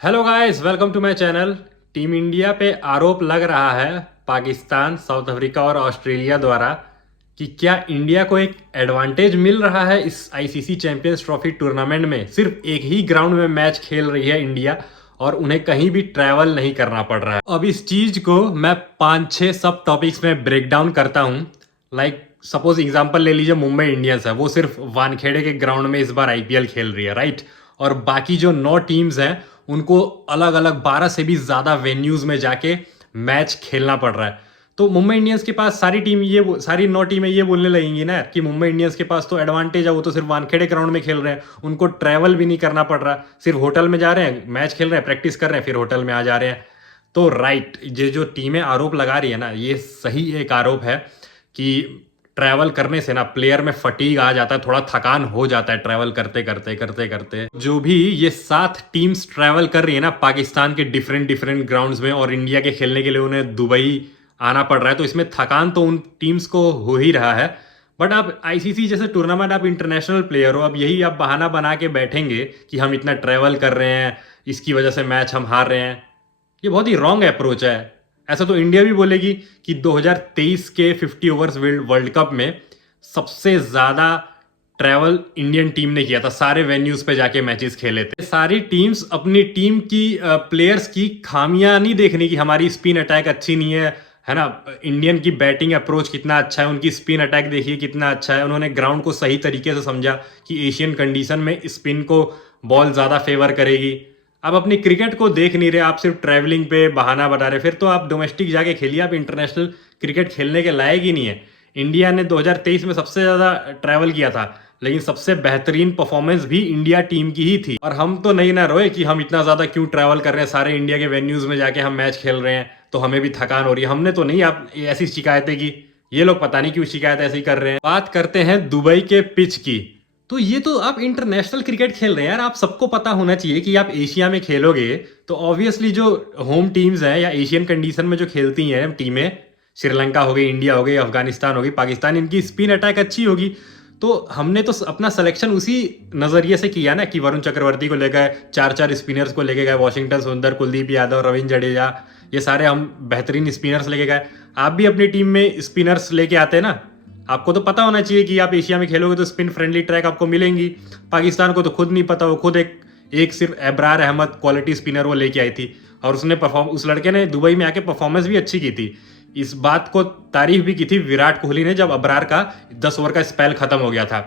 Hello guys, welcome to my channel. Team India पे आरोप लग रहा है पाकिस्तान, साउथ अफ्रीका और ऑस्ट्रेलिया द्वारा कि क्या इंडिया को एक एडवांटेज मिल रहा है इस आईसीसी चैंपियंस ट्रॉफी टूर्नामेंट में। सिर्फ एक ही ग्राउंड में मैच खेल रही है इंडिया और उन्हें कहीं भी ट्रैवल नहीं करना पड़ रहा है। अब इस चीज को मैं 5-6 सब टॉपिक्स में ब्रेक डाउन करता हूँ। लाइक सपोज एग्जांपल ले लीजिए, मुंबई इंडियंस है, वो सिर्फ वानखेड़े के ग्राउंड में इस बार आईपीएल खेल रही है, राइट। और बाकी जो 9 टीम्स हैं उनको अलग अलग 12 से भी ज्यादा वेन्यूज में जाके मैच खेलना पड़ रहा है। तो मुंबई इंडियंस के पास सारी 9 टीमें ये बोलने लगेंगी ना कि मुंबई इंडियंस के पास तो एडवांटेज है, वो तो सिर्फ वानखेड़े ग्राउंड में खेल रहे हैं, उनको ट्रैवल भी नहीं करना पड़ रहा, सिर्फ होटल में जा रहे हैं, मैच खेल रहे हैं, प्रैक्टिस कर रहे हैं, फिर होटल में आ जा रहे हैं। तो राइट, ये जो टीमें आरोप लगा रही है ना, ये सही एक आरोप है कि ट्रैवल करने से ना प्लेयर में फटीग आ जाता है, थोड़ा थकान हो जाता है ट्रैवल करते करते करते करते। जो भी ये 7 टीम्स ट्रैवल कर रही है ना पाकिस्तान के डिफरेंट डिफरेंट ग्राउंड्स में, और इंडिया के खेलने के लिए उन्हें दुबई आना पड़ रहा है, तो इसमें थकान तो उन टीम्स को हो ही रहा है। बट आप आईसीसी जैसे टूर्नामेंट, आप इंटरनेशनल प्लेयर हो, अब यही आप बहाना बना के बैठेंगे कि हम इतना ट्रैवल कर रहे हैं, इसकी वजह से मैच हम हार रहे हैं, ये बहुत ही रॉन्ग अप्रोच है। ऐसा तो इंडिया भी बोलेगी कि 2023 के 50 ओवर्स वर्ल्ड कप में सबसे ज्यादा ट्रैवल इंडियन टीम ने किया था, सारे वेन्यूज पे जाके मैचेस खेले थे। सारी टीम्स अपनी टीम की प्लेयर्स की खामियां नहीं देखने की, हमारी स्पिन अटैक अच्छी नहीं है ना, इंडियन की बैटिंग अप्रोच कितना अच्छा है, उनकी स्पिन अटैक देखिए कितना अच्छा है। उन्होंने ग्राउंड को सही तरीके से समझा कि एशियन कंडीशन में स्पिन को बॉल ज्यादा फेवर करेगी। आप अपनी क्रिकेट को देख नहीं रहे, आप सिर्फ ट्रैवलिंग पे बहाना बता रहे, फिर तो आप डोमेस्टिक जाके खेलिए, आप इंटरनेशनल क्रिकेट खेलने के लायक ही नहीं है। इंडिया ने 2023 में सबसे ज़्यादा ट्रैवल किया था, लेकिन सबसे बेहतरीन परफॉर्मेंस भी इंडिया टीम की ही थी। और हम तो नहीं ना रोए कि हम इतना ज़्यादा क्यों ट्रैवल कर रहे हैं, सारे इंडिया के वेन्यूज़ में जाके हम मैच खेल रहे हैं तो हमें भी थकान हो रही है। हमने तो नहीं आप ऐसी शिकायतें की, ये लोग पता नहीं क्यों शिकायत ऐसी कर रहे हैं। बात करते हैं दुबई के पिच की। तो ये तो आप इंटरनेशनल क्रिकेट खेल रहे हैं यार, आप सबको पता होना चाहिए कि आप एशिया में खेलोगे तो ऑब्वियसली जो होम टीम्स हैं या एशियन कंडीशन में जो खेलती हैं टीमें, श्रीलंका हो गई, इंडिया हो गई, अफगानिस्तान हो गई, पाकिस्तान, इनकी स्पिन अटैक अच्छी होगी। तो हमने तो अपना सिलेक्शन उसी नजरिए से किया ना कि वरुण चक्रवर्ती को ले गए, 4 स्पिनर्स को लेके गए, वॉशिंगटन सुंदर, कुलदीप यादव, रविंद्र जडेजा, ये सारे हम बेहतरीन स्पिनर्स लेके गए। आप भी अपनी टीम में स्पिनर्स लेके आते हैं ना, आपको तो पता होना चाहिए कि आप एशिया में खेलोगे तो स्पिन फ्रेंडली ट्रैक आपको मिलेंगी। पाकिस्तान को तो खुद नहीं पता, वो खुद एक सिर्फ एब्रार अहमद क्वालिटी स्पिनर वो लेके आई थी, और उस लड़के ने दुबई में आके परफॉर्मेंस भी अच्छी की थी। इस बात को तारीफ भी की थी विराट कोहली ने जब अब्रार का 10 ओवर का स्पेल खत्म हो गया था।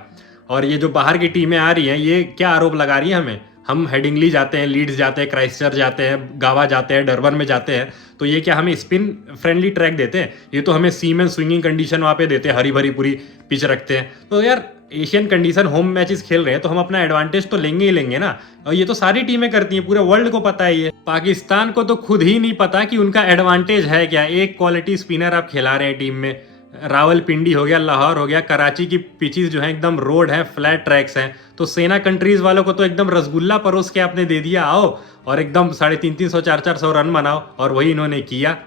और ये जो बाहर की टीमें आ रही हैं, ये क्या आरोप लगा रही है हमें, हम हेडिंगली जाते हैं, लीड्स जाते हैं, क्राइस्टचर्च जाते हैं, गावा जाते हैं, डरबन में जाते हैं, तो ये क्या हमें स्पिन फ्रेंडली ट्रैक देते हैं? ये तो हमें सीम एंड स्विंगिंग कंडीशन वहाँ पे देते हैं, हरी भरी पूरी पिच रखते हैं। तो यार एशियन कंडीशन होम मैचेस खेल रहे हैं तो हम अपना एडवांटेज तो लेंगे ही लेंगे ना। और ये तो सारी टीमें करती हैं, पूरे वर्ल्ड को पता है। ये पाकिस्तान को तो खुद ही नहीं पता कि उनका एडवांटेज है क्या। एक क्वालिटी स्पिनर आप खिला रहे हैं टीम में, रावलपिंडी हो गया, लाहौर हो गया, कराची की पिचेस जो है एकदम रोड है, फ्लैट ट्रैक्स हैं, तो सेना कंट्रीज वालों को तो एकदम रसगुल्ला परोस के आपने दे दिया, आओ और एकदम 350 400 रन बनाओ, और वही इन्होंने किया।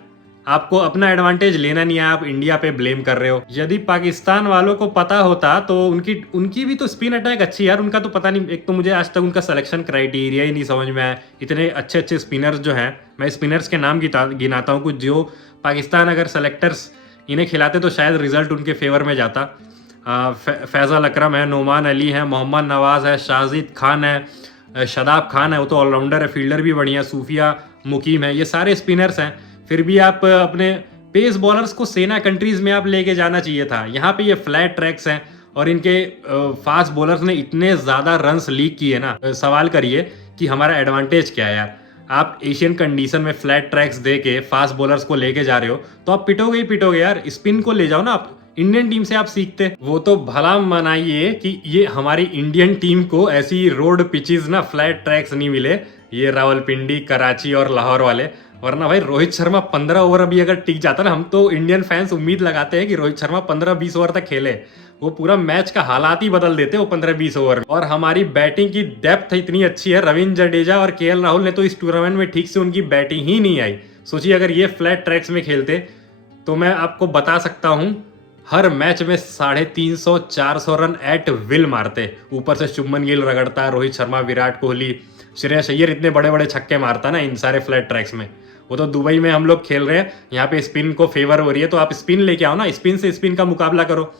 आपको अपना एडवांटेज लेना नहीं है, आप इंडिया पे ब्लेम कर रहे हो। यदि पाकिस्तान वालों को पता होता तो उनकी भी तो स्पिन अटैक अच्छी है यार, उनका तो पता नहीं। एक तो मुझे आज तक उनका सिलेक्शन क्राइटेरिया ही नहीं समझ में आया। इतने अच्छे अच्छे स्पिनर्स जो हैं, मैं स्पिनर्स के नाम गिनाता हूँ कुछ, जो पाकिस्तान अगर सेलेक्टर्स इन्हें खिलाते तो शायद रिजल्ट उनके फेवर में जाता। फैज़ल अकरम है, नोमान अली है, मोहम्मद नवाज है, शाजिद खान है, शदाब खान है, वो तो ऑलराउंडर है, फील्डर भी बढ़िया, सूफिया मुकीम है, ये सारे स्पिनर्स हैं। फिर भी आप अपने पेस बॉलर्स को सेना कंट्रीज में आप लेके जाना चाहिए था। यहाँ पे ये फ्लैट ट्रैक्स हैं और इनके फास्ट बॉलर्स ने इतने ज़्यादा रन्स लीक किए ना, सवाल करिए कि हमारा एडवांटेज क्या है यार। आप एशियन कंडीशन में फ्लैट ट्रैक्स दे के फास्ट बॉलर्स को लेके जा रहे हो तो आप पिटोगे ही पिटोगे यार। स्पिन को ले जाओ ना, आप इंडियन टीम से आप सीखते। वो तो भला मनाइए कि ये हमारी इंडियन टीम को ऐसी रोड पिचेस ना, फ्लैट ट्रैक्स नहीं मिले, ये रावलपिंडी, कराची और लाहौर वाले। वरना भाई रोहित शर्मा 15 ओवर अभी अगर टिक जाता ना, हम तो इंडियन फैंस उम्मीद लगाते हैं कि रोहित शर्मा 15-20 ओवर तक खेले, वो पूरा मैच का हालात ही बदल देते वो 15-20 ओवर में। और हमारी बैटिंग की डेप्थ इतनी अच्छी है, रविंद्र जडेजा और केएल राहुल ने तो इस टूर्नामेंट में ठीक से उनकी बैटिंग ही नहीं आई। सोचिए अगर ये फ्लैट ट्रैक्स में खेलते तो मैं आपको बता सकता हूं हर मैच में 350-400 रन एट विल मारते। ऊपर से शुभमन गिल रगड़ता, रोहित शर्मा, विराट कोहली, श्रेयस अय्यर इतने बड़े बड़े छक्के मारता ना इन सारे फ्लैट ट्रैक्स में। वो तो दुबई में हम लोग खेल रहे हैं, यहाँ पे स्पिन को फेवर हो रही है, तो आप स्पिन लेके आओ ना, स्पिन से स्पिन का मुकाबला करो।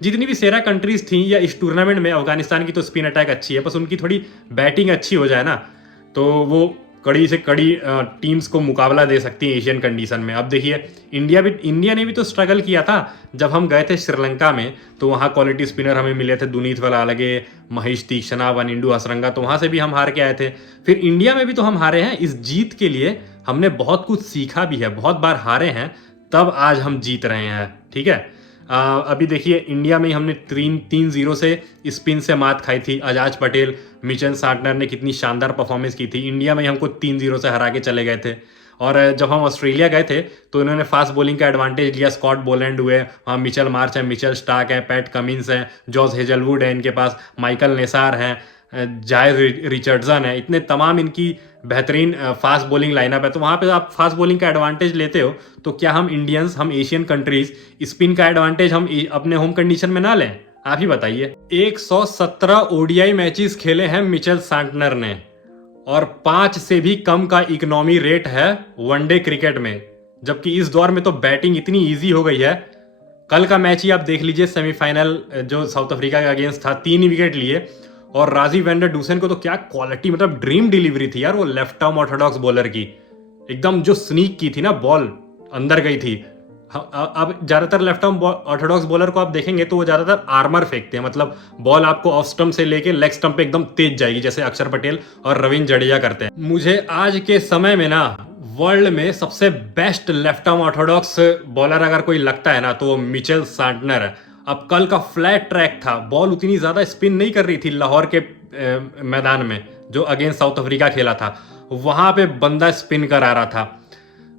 जितनी भी सेरा कंट्रीज थी या इस टूर्नामेंट में, अफगानिस्तान की तो स्पिन अटैक अच्छी है, बस उनकी थोड़ी बैटिंग अच्छी हो जाए ना तो वो कड़ी से कड़ी टीम्स को मुकाबला दे सकती है एशियन कंडीशन में। अब देखिए इंडिया ने भी तो स्ट्रगल किया था जब हम गए थे श्रीलंका में, तो वहाँ क्वालिटी स्पिनर हमें मिले थे, दुनीत वलालगे, महेश तीक्ष्णा, वनिंडू हसरंगा, तो वहाँ से भी हम हार के आए थे। फिर इंडिया में भी तो हम हारे हैं। इस जीत के लिए हमने बहुत कुछ सीखा भी है, बहुत बार हारे हैं, तब आज हम जीत रहे हैं। ठीक है, अभी देखिए इंडिया में हमने 3-0 से स्पिन से मात खाई थी। अजाज पटेल, मिचेल सार्टनर ने कितनी शानदार परफॉर्मेंस की थी। इंडिया में हमको 3-0 से हरा के चले गए थे। और जब हम ऑस्ट्रेलिया गए थे तो इन्होंने फास्ट बॉलिंग का एडवांटेज लिया। स्कॉट बोलैंड हुए, वहाँ मिचेल मार्च है, मिचेल स्टार्क है, पैट कमिंस है, जॉस हेजलवुड है इनके पास, माइकल नेसार हैं, जायज रिचर्डसन है, इतने तमाम इनकी बेहतरीन फास्ट बॉलिंग लाइनअप है। तो वहाँ पे आप फास्ट बॉलिंग का एडवांटेज लेते हो, तो क्या हम इंडियंस, हम एशियन कंट्रीज स्पिन का एडवांटेज हम अपने होम कंडीशन में ना लें? आप ही बताइए। 117 ओडीआई मैचेस खेले हैं मिचेल सार्टनर ने, और 5 से भी कम का इकोनॉमी रेट है वनडे क्रिकेट में। जबकि इस दौर में तो बैटिंग इतनी ईजी हो गई है। कल का मैच ही आप देख लीजिए, सेमीफाइनल जो साउथ अफ्रीका के अगेंस्ट था, 3 विकेट लिए, और राजीव वैंडर डूसन को तो क्या क्वालिटी, मतलब ड्रीम डिलीवरी थी यार वो लेफ्ट आर्म ऑर्थोडॉक्स बॉलर की, एकदम जो स्नीक की थी ना, बॉल अंदर गई थी। अब ज्यादातर लेफ्ट आर्म ऑर्थोडॉक्स बॉलर को आप देखेंगे तो वो ज्यादातर आर्मर फेंकते हैं, मतलब बॉल आपको ऑफ स्टंप से लेके लेग स्टंप पे एकदम तेज जाएगी, जैसे अक्षर पटेल और रविंद्र जडेजा करते हैं। मुझे आज के समय में ना वर्ल्ड में सबसे best left arm Orthodox bowler अगर कोई लगता है ना तो वो मिचेल सार्टनर है। अब कल का फ्लैट ट्रैक था, बॉल उतनी ज्यादा स्पिन नहीं कर रही थी। लाहौर के मैदान में जो अगेंस्ट साउथ अफ्रीका खेला था, वहां पे बंदा स्पिन करा रहा था,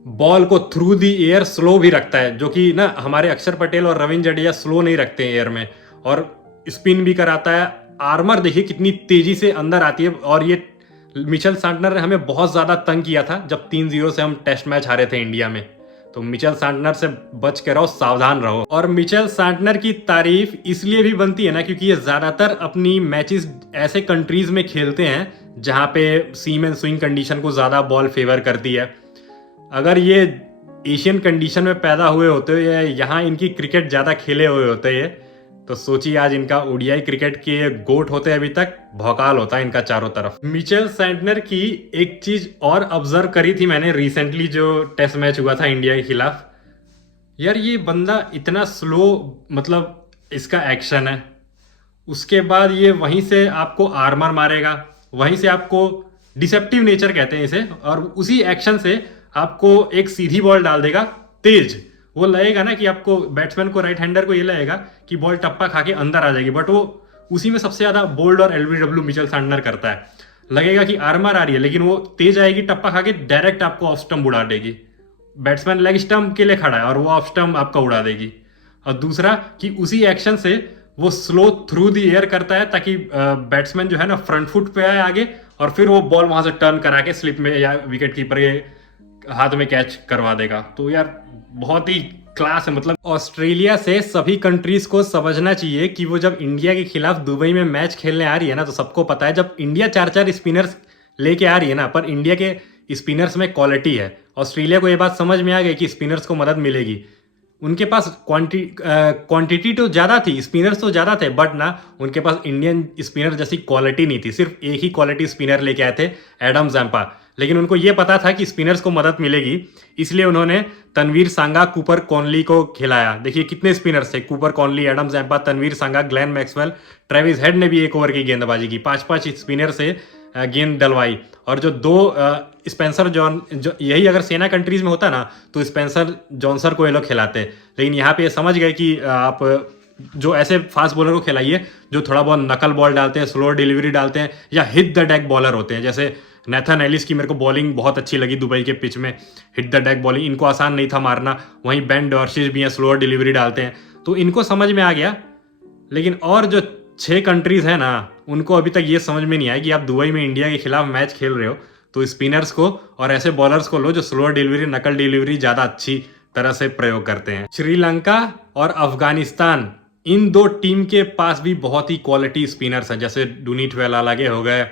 बॉल को थ्रू दी एयर स्लो भी रखता है, जो कि ना हमारे अक्षर पटेल और रविंद्र जडेजा स्लो नहीं रखते हैं एयर में, और स्पिन भी कराता है। आर्मर देखिए कितनी तेजी से अंदर आती है। और ये मिचेल सार्टनर ने हमें बहुत ज्यादा तंग किया था जब 3-0 से हम टेस्ट मैच हारे थे इंडिया में। तो मिचेल सार्टनर से बच के रहो, सावधान रहो। और मिचेल सार्टनर की तारीफ इसलिए भी बनती है ना क्योंकि ये ज्यादातर अपनी मैचेस ऐसे कंट्रीज में खेलते हैं जहां पे सीम एंड स्विंग कंडीशन को ज्यादा बॉल फेवर करती है। अगर ये एशियन कंडीशन में पैदा हुए होते या यहाँ इनकी क्रिकेट ज्यादा खेले हुए होते ये, तो सोचिए आज इनका ओडीआई क्रिकेट के गोट होते अभी तक, भौकाल होता है इनका चारों तरफ। मिचेल सार्टनर की एक चीज और ऑब्जर्व करी थी मैंने रिसेंटली जो टेस्ट मैच हुआ था इंडिया के खिलाफ। यार ये बंदा इतना स्लो, मतलब इसका एक्शन है, उसके बाद ये वहीं से आपको आर्मर मारेगा, वहीं से आपको डिसेप्टिव नेचर कहते हैं इसे, और उसी एक्शन से आपको एक सीधी बॉल डाल देगा तेज। वो लगेगा ना कि आपको बैट्समैन को, राइट हैंडर को ये लगेगा कि बॉल टप्पा खा के अंदर आ जाएगी, बट वो उसी में सबसे ज्यादा बोल्ड और एलबीडब्ल्यू मिचेल सार्टनर करता है। लगेगा कि आर्मर आ रही है लेकिन वो तेज आएगी, टप्पा खा के डायरेक्ट आपको ऑफ स्टंप उड़ा देगी। बैट्समैन लेग स्टंप के लिए खड़ा है और वो ऑफ स्टंप आपका उड़ा देगी। और दूसरा कि उसी एक्शन से वो स्लो थ्रू दी एयर करता है ताकि बैट्समैन जो है ना फ्रंट फुट पे आए आगे, और फिर वो बॉल वहां से टर्न करा के स्लिप में या विकेट कीपर के हाथ में कैच करवा देगा। तो यार बहुत ही क्लास है। मतलब ऑस्ट्रेलिया से सभी कंट्रीज को समझना चाहिए कि वो जब इंडिया के खिलाफ दुबई में मैच खेलने आ रही है ना, तो सबको पता है जब इंडिया 4-4 स्पिनर्स लेके आ रही है ना, पर इंडिया के स्पिनर्स में क्वालिटी है। ऑस्ट्रेलिया को ये बात समझ में आ गई कि स्पिनर्स को मदद मिलेगी। उनके पास क्वांटिटी तो ज़्यादा थी, स्पिनर्स तो ज़्यादा थे, बट ना उनके पास इंडियन स्पिनर जैसी क्वालिटी नहीं थी। सिर्फ एक ही क्वालिटी स्पिनर लेके आए थे, एडम जैम्पा। लेकिन उनको ये पता था कि स्पिनर्स को मदद मिलेगी, इसलिए उन्होंने तनवीर सांगा, कूपर कॉनली को खिलाया। देखिए कितने स्पिनर्स थे, Cooper Connolly, Adam Zampa, Tanveer Sangha, Glenn Maxwell, Travis Head ने भी 1 ओवर की गेंदबाजी की, 5-5 स्पिनर से गेंद डलवाई। और जो 2 स्पेंसर जॉन, जो यही अगर सेना कंट्रीज में होता ना तो स्पेंसर जॉनसर को ये लोग खिलाते, लेकिन यहाँ पे समझ गए कि आप जो ऐसे फास्ट बॉलर को खिलाइए जो थोड़ा बहुत नकल बॉल डालते हैं, स्लो डिलीवरी डालते हैं, या हिट द डेक बॉलर होते हैं। जैसे नेथन एलिस की मेरे को बॉलिंग बहुत अच्छी लगी दुबई के पिच में, हिट द डेक बॉलिंग, इनको आसान नहीं था मारना। वहीं बेन डॉर्सिच भी हैं, स्लो डिलीवरी डालते हैं, तो इनको समझ में आ गया। लेकिन और जो 6 कंट्रीज है ना, उनको अभी तक ये समझ में नहीं आया कि आप दुबई में इंडिया के खिलाफ मैच खेल रहे हो तो स्पिनर्स को और ऐसे बॉलर्स को लो जो स्लो डिलीवरी, नकल डिलीवरी ज्यादा अच्छी तरह से प्रयोग करते हैं। श्रीलंका और अफगानिस्तान, इन 2 टीम के पास भी बहुत ही क्वालिटी स्पिनर्स हैं, जैसे डुनीत वेलालगे हो गए,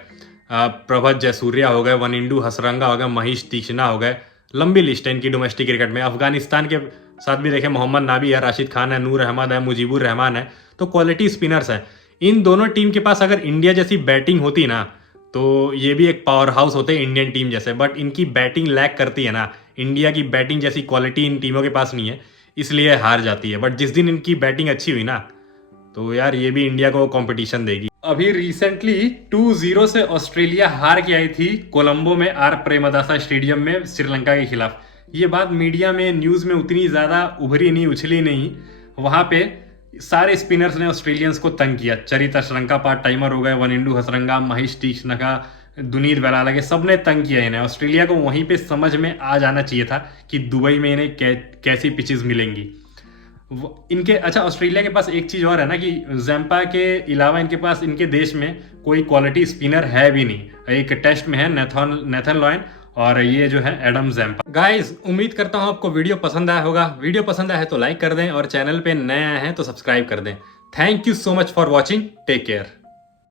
प्रभत जयसूर्या हो गए, वनिंडू हसरंगा हो गए, महेश तीक्ष्णा हो गए, लंबी लिस्ट है इनकी डोमेस्टिक क्रिकेट में। अफगानिस्तान के साथ भी देखें, मोहम्मद नाबी है, राशिद खान है, नूर अहमद है, मुजीबुर रहमान है, तो क्वालिटी स्पिनर्स हैं। इन दोनों टीम के पास अगर इंडिया जैसी बैटिंग होती ना तो ये भी एक पावर हाउस होते इंडियन टीम जैसे, बट इनकी बैटिंग लैक करती है ना, इंडिया की बैटिंग जैसी क्वालिटी इन टीमों के पास नहीं है, इसलिए हार जाती है। बट जिस दिन इनकी बैटिंग अच्छी हुई ना तो यार ये भी इंडिया को कंपटीशन देगी। अभी रिसेंटली 2-0 से ऑस्ट्रेलिया हार के आई थी कोलंबो में आर प्रेमदासा स्टेडियम में श्रीलंका के खिलाफ। ये बात मीडिया में न्यूज़ में उतनी ज़्यादा उभरी नहीं, उछली नहीं। वहाँ पे सारे स्पिनर्स ने ऑस्ट्रेलियंस को तंग किया। चरित अश्रंका पार्ट टाइमर हो गए, वनिंडू हसरंगा, महेश तीक्ष्णा, दुनीत बेलाला के सब ने तंग किया इन्हें। ऑस्ट्रेलिया को वहीं पे समझ में आ जाना चाहिए था कि दुबई में इन्हें कैसी पिचेस मिलेंगी इनके। अच्छा, ऑस्ट्रेलिया के पास एक चीज़ और है ना कि जैम्पा के अलावा इनके पास इनके देश में कोई क्वालिटी स्पिनर है भी नहीं। एक टेस्ट में है नेथन लॉयन और ये जो है एडम जैम्पा। गाइस, उम्मीद करता हूँ आपको वीडियो पसंद आया होगा। वीडियो पसंद आया है तो लाइक कर दें और चैनल पे नए आए हैं तो सब्सक्राइब कर दें। Thank you so much for watching. Take care.